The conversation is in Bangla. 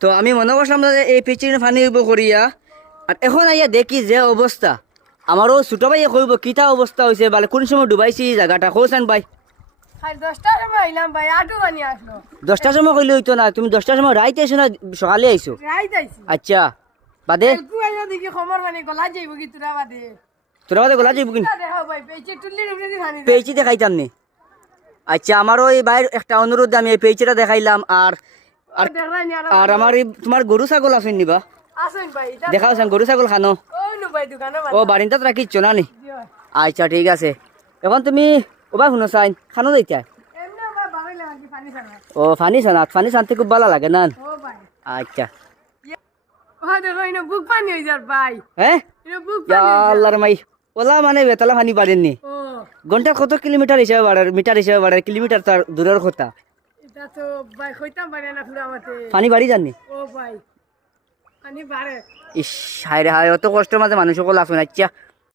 তো আমি মনে করছিলাম যে এই পিচির পানি হইব করিয়া, আর এখন আইয়া দেখি যে অবস্থা, আমারও ছোট ভাইয়া কইব কিতা অবস্থা হয়েছে, বলে কোন সময় ডুবাইছি এই জায়গাটা, কৌছেন ভাই? আর 10টার সময় আইলাম ভাই, আটু পানি আসলো। 10টার সময় কইলে হইতো না, তুমি 10টার সময় রাইতে আইছো না সকালে আইছো? রাইত আইছি। আচ্ছা বাদে একটু আইলো দেখি খবর মানে গলা যাইব কি তোরা বাদে। তোরা বাদে গোলা যাইব কিন তা দেখো ভাই, পেইছে টুল্লির উপরে দিয়ে পানি পেয়েছি দেখাইতাম নি। আচ্ছা আমারও এই বাইর একটা অনুরোধ, আমি এই পেয়েছিটা দেখাইলাম। আর আর দেখানি আর আমার এই তোমার গরু ছাগল আছেন নিবা? আসুন ভাই, এটা দেখাওছেন গরু ছাগল খানো? ও নু ভাই দোকানে ও বারিন্দাত রাখিচ্ছ না নি? দিও। আচ্ছা ঠিক আছে। এখন তুমি ওবা শুনো চাইন খানো যাইতা? এমনি ভাই বাগাইলে আর কি পানি ছাড়া। ও ফানি সানাত, ফানি শান্তি খুব ভালো লাগে না? ও ভাই। আচ্ছা ও দেখো ইনো বুক পানি হই যার ভাই। হ্যাঁ ইনো বুক ইয়া পানি। আল্লাহর মাই, ওলা মানে বেতলা ফানি বাড়েননি। ও ঘন্টা কত কিলোমিটার হিসাবে বাড়ার, মিটার হিসাবে বাড়ার, কিলোমিটার তার দূরের কথা। এটা তো ভাই কইতাম পারে না পুরা মতে। ফানি বাড়ি জাননি? ও ভাই পানি বাড়ে। ইস হায় রে হায়, অত কষ্টের মাঝে মানুষ সকল আসুন। আচ্ছা